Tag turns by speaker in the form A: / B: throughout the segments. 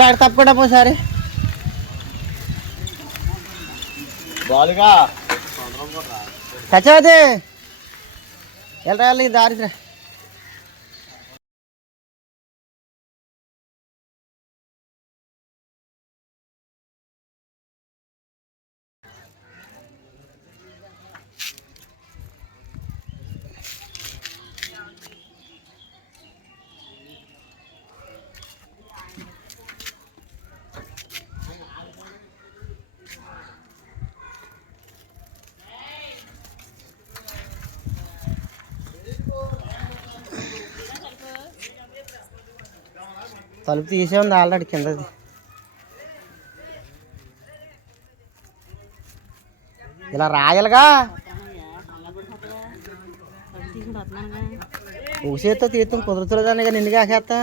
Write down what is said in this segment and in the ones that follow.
A: రాడు తప్పకుండా పోసారి
B: బాలుగా.
A: ఎలా రావాలి దారిద్ర తలుపు తీసే ఉంది ఆల్రెడీ కిందది. ఇలా రాయలుగా? ఊసేతో తీర్థం కుదురుతులేదని కానీ నిన్ను కాకేస్తా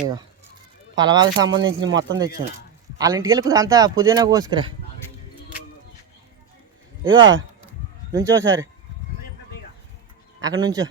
A: ఇగో పొలవాళ్ళకి సంబంధించిన మొత్తం తెచ్చాను. వాళ్ళ ఇంటికి వెళ్ళి అంతా పుదీనా కోసుకురా. ఇగో నుంచోసారి అక్కడ నుంచో.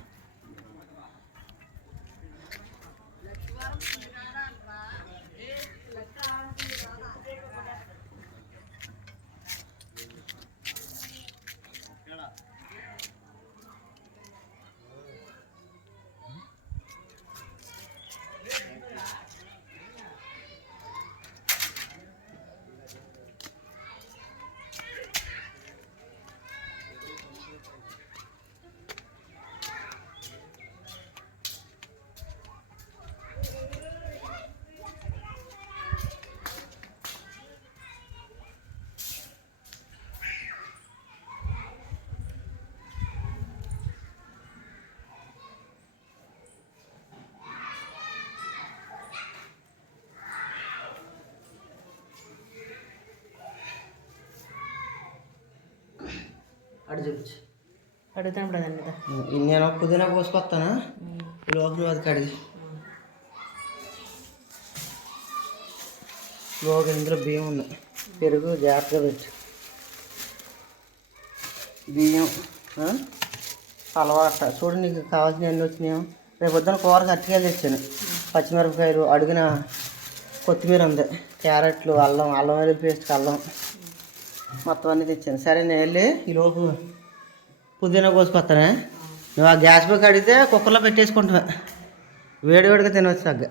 A: అటు చూపించు.
C: అడుగుతాను ప్రధాని కదా
A: నేను పుదీనా కోసుకొస్తాను? లోపల అది కడిగి. లోగా ఇందులో బియ్యం ఉంది. పెరుగు జాగ్రత్తగా పెట్టు. బియ్యం? అలవాట. చూడు నీకు కావాల్సిన అన్నీ వచ్చినాయో. రేపు పొద్దున కూర కట్టిగా తెచ్చాను. పచ్చిమిరపకాయలు అడిగిన కొత్తిమీర ఉంది. క్యారెట్లు అల్లం అల్లం వెల్లుల్లి పేస్ట్ అల్లం. మొత్తం అన్నీ తెచ్చాను. సరే నేను వెళ్ళి ఈలోపు పుదీనా కోసుకొస్తానే. నువ్వు ఆ గ్యాస్ బుక్ అడిగితే కుక్కర్లో పెట్టేసుకుంటావా వేడి వేడిగా తినవచ్చు తగ్గ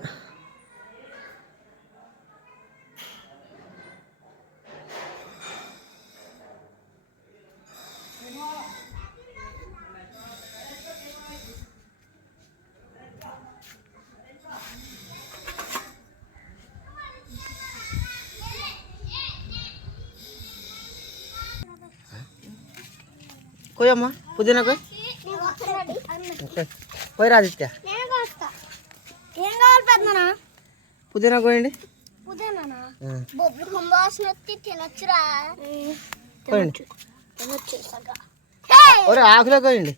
A: కోయమ్మా పుదీనా కోయ్ పోయి రాదిత్య పుదీనా కోయండి కోయండి ఒరే ఆకులో కోయండి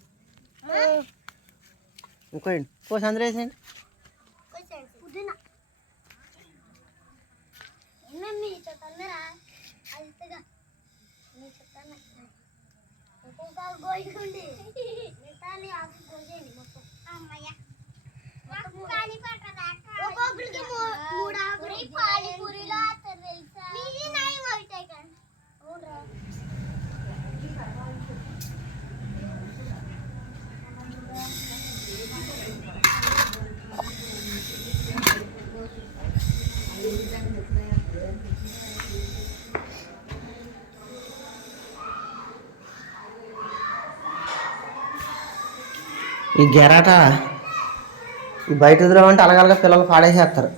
A: కోయండి కోసి అందరూ వేసేయండి
D: పుదీనా ఏమేమి చెప్తారా అదిగా నీ చెప్తాను ఒక్కొక్కరికి మూడు ఆకులు పానీపూరిలో తెలుసా నీది నయం అవుతాయి కానీ అవునరా
A: ఈ గెరాట బయట వదిలేమంటే అలగలగా పిల్లలు పాడేసేస్తారు.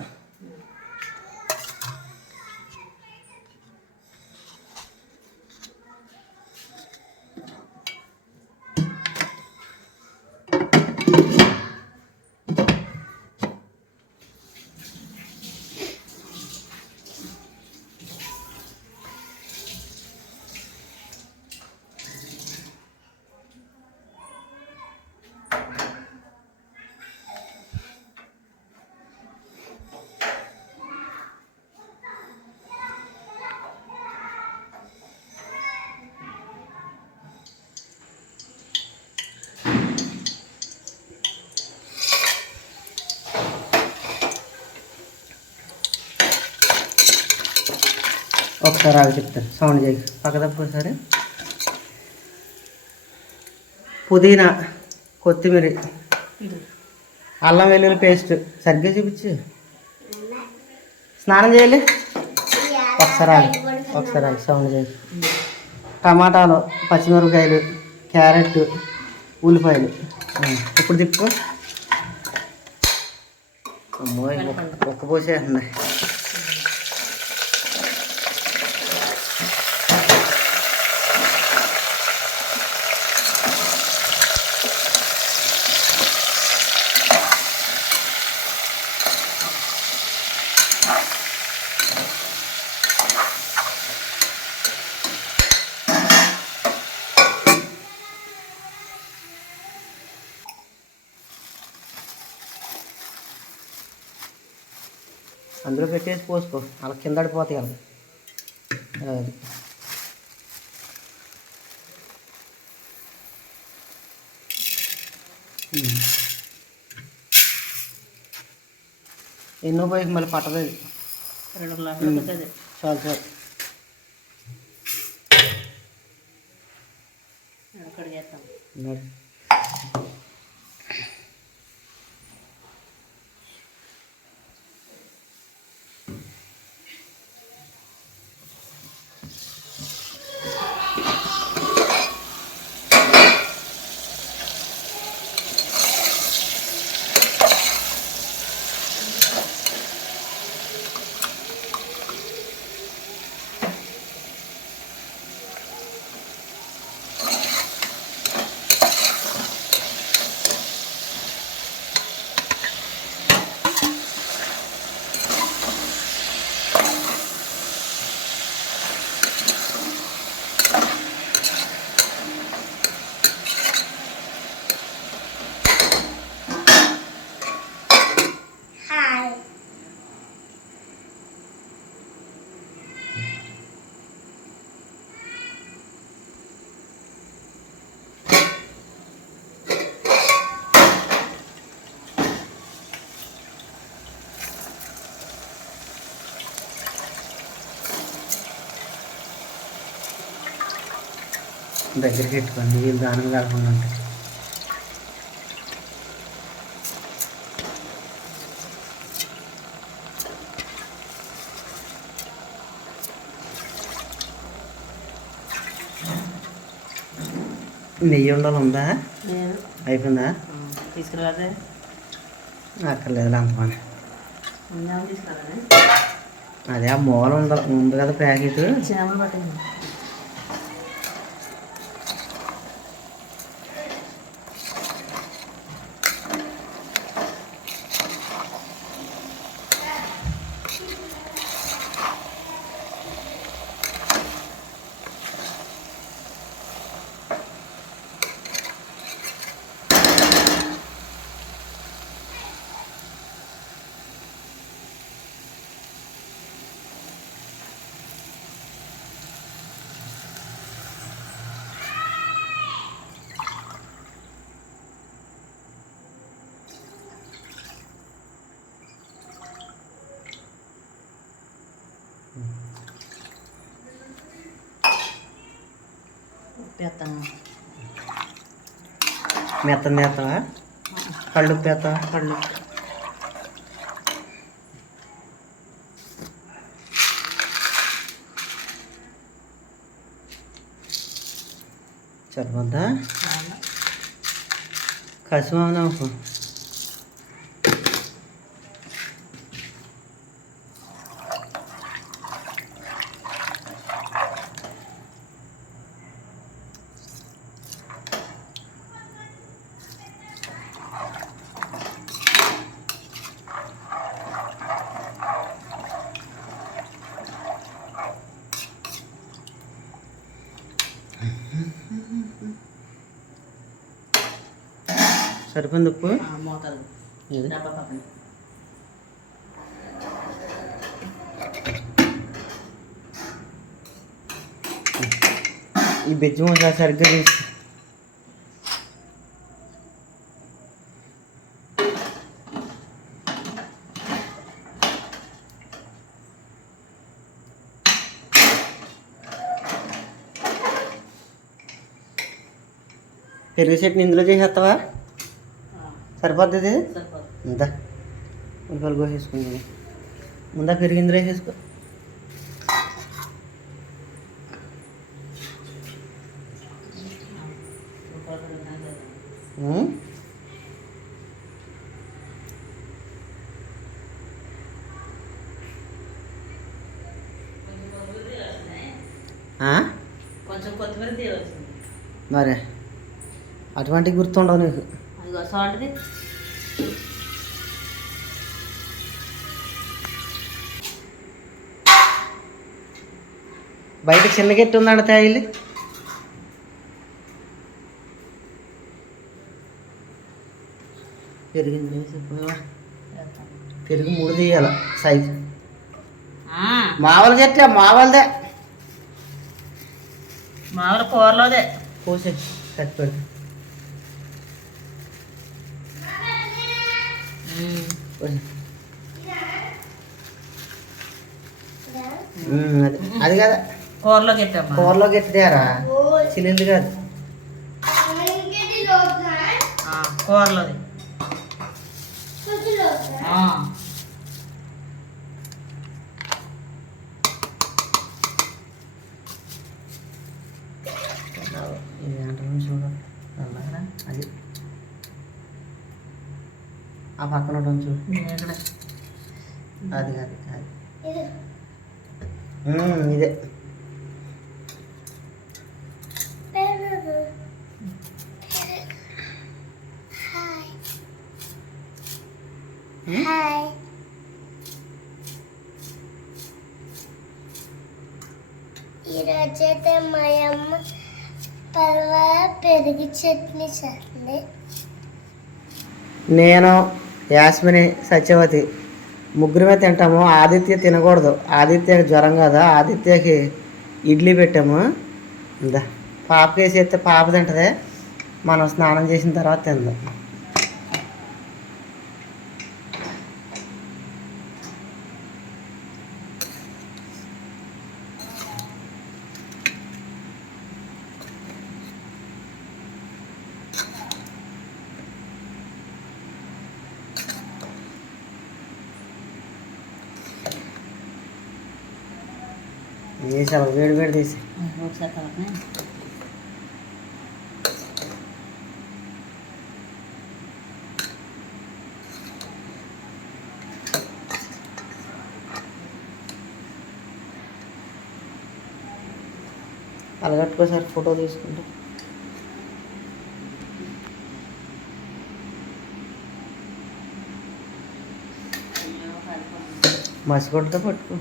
A: ఒకసారి ఆగి చెప్తాను సౌండ్ చేయి. పక్క ఒకసారి. పుదీనా కొత్తిమీర అల్లం వెల్లుల్లి పేస్ట్. సరిగ్గా చూపించు. స్నానం చేయాలి? ఒకసారి ఆగి. ఒకసారి ఆగి. సౌండ్ చేయి. టమాటాలు పచ్చిమిరపకాయలు క్యారెట్ ఉల్లిపాయలు. ఇప్పుడు తిప్పు అమ్మో ఒక్క పోసేస్తుంది అందులో పెట్టేసి పోసుకో. అలా కింద పడిపోతాయి అలా అది. ఎన్నో పోయి మళ్ళీ పట్టదు అది. చాలు చాలు.
C: అక్కడ
A: దగ్గరికి పెట్టుకోండి వీళ్ళు దానం కాకుండా ఉంటాయి. నెయ్యి ఉండాలి ఉందా? అయిపోయిందా?
C: తీసుకురాదే
A: అక్కర్లేదు అంత పని అదే ఆ మూల ఉండాలి ఉంది కదా ప్యాకెట్. మెత్తం నేస్తావా కళ్ళు ఉప్పేస్తావా
C: పళ్ళు
A: సరిపోద్దా కసిమావు నాకు సరిపోయింది ఉప్పు ఈ బెజ్ మసాలా సరిగ్గా తీసి పెరుగు చట్నీ ఇందులో చేసేస్తావా?
C: సరిపోతుంది
A: ఇంత ఉల్లిపాయలు కోసేసుకుందాం ముందా పెరుగు ఇందులో వేసేసుకో?
C: కొంచెం కొత్తిమీర
A: మరి. అటువంటి గుర్తుండవు నీకు.
C: సాల్ట్ది.
A: బయట చిన్న గెట్టు ఉందండి తాయిల్లు పెరుగు ఇందులో వేసేసుకోవా? పెరుగు మూడు తీయాల సైజు. మామూలు గట్టి మామూలుదే
C: మామూలు కూరలోదే.
A: కోసే కట్టి అది అది కదా.
C: కూరలో పెట్టమ్మా
A: కూరలో గట్టిదేరా చిన్నది కాదు.
D: ఇంకేంటి లోపల
C: ఆ, కూరలోది
D: కొంచెం లోపల
C: ఆ.
A: ఇది అంటాను చూడు అలాగా అది ఆ పక్కన
C: ఇక్కడ.
A: అది కాదు అది
D: ఇది. హాయ్. హాయ్. ఈరోజైతే మా అమ్మ పర్వ పెరుగు చట్నీ చేస్తుంది.
A: నేను యాస్మిని సత్యవతి. ముగ్గురమే తింటాము. ఆదిత్య తినకూడదు. ఆదిత్యకి జ్వరం కదా? ఆదిత్యకి ఇడ్లీ పెట్టాము. ఇందా. పాపకి వేసేస్తే పాప తింటది. మనం స్నానం చేసిన తర్వాత తిందాం. వేసాము వేడి వేడి తీసి
C: ఒకసారి కలపనే
A: అలగట్టుకోసారి ఫోటో తీసుకుంటా. కొట్టుతో పట్టుకో.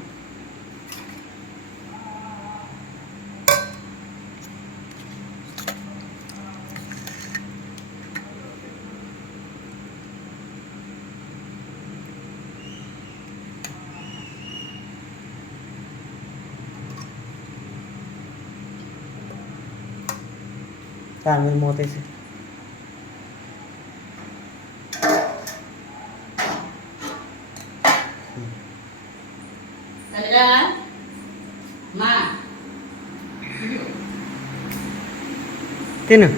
A: దాని మీద మూతేసి
C: సరిగా మా
A: తిను